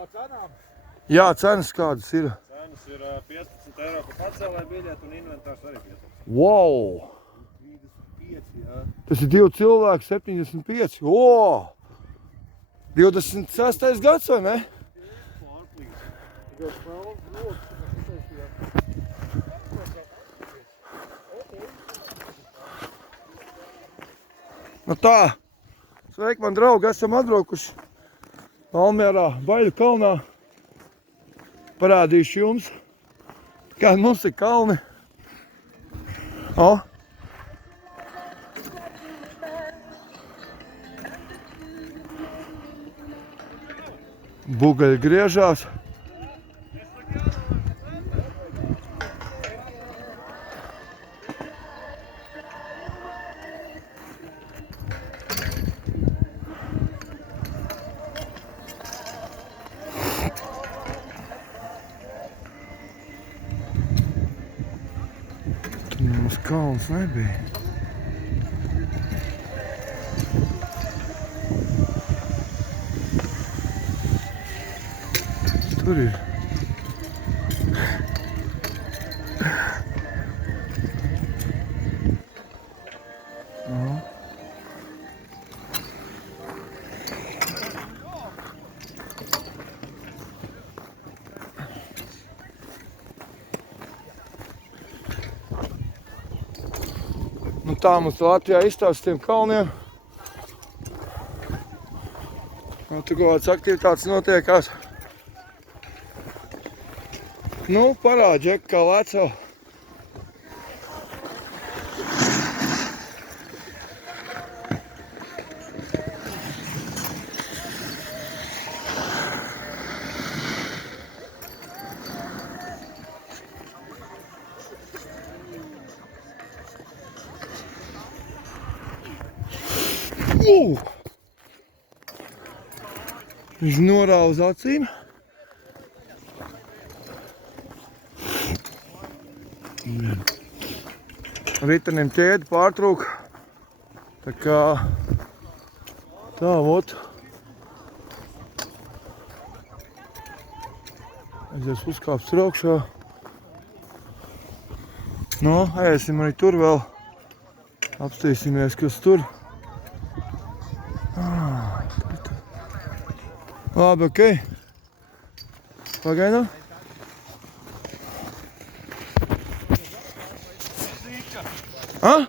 par cenām? Jā, cenas kādas ir? Cenas ir 15 eiro par pacēlē biļeti un inventārs arī 15. Wow! 35, jā. Tas ir 2 cilvēki, 75. O! 26. gads, vai ne? Nu tā, sveiki, man draugi, esam atbraukuši Valmierā, Baļu kalnā. Parādīšu jums, kādi mums ir kalni. O! Bugaļi griežās. Tur mums kalns nebija. Tur ir. Nu tā mums Latvijā izstāsta tiem kalniem. Tur kaut kādas aktivitātes notiekās. Nu, parādi, Džek, kā leco. Viņš norāva uz acīm. Ritenim ķēdi pārtrūka. Tā kā tā, vot. Aizies uzkāpt augšā. Nu, ēsim arī tur vēl. Apstīsimies, kas tur. Labi, okei. Pagaidām. Ah?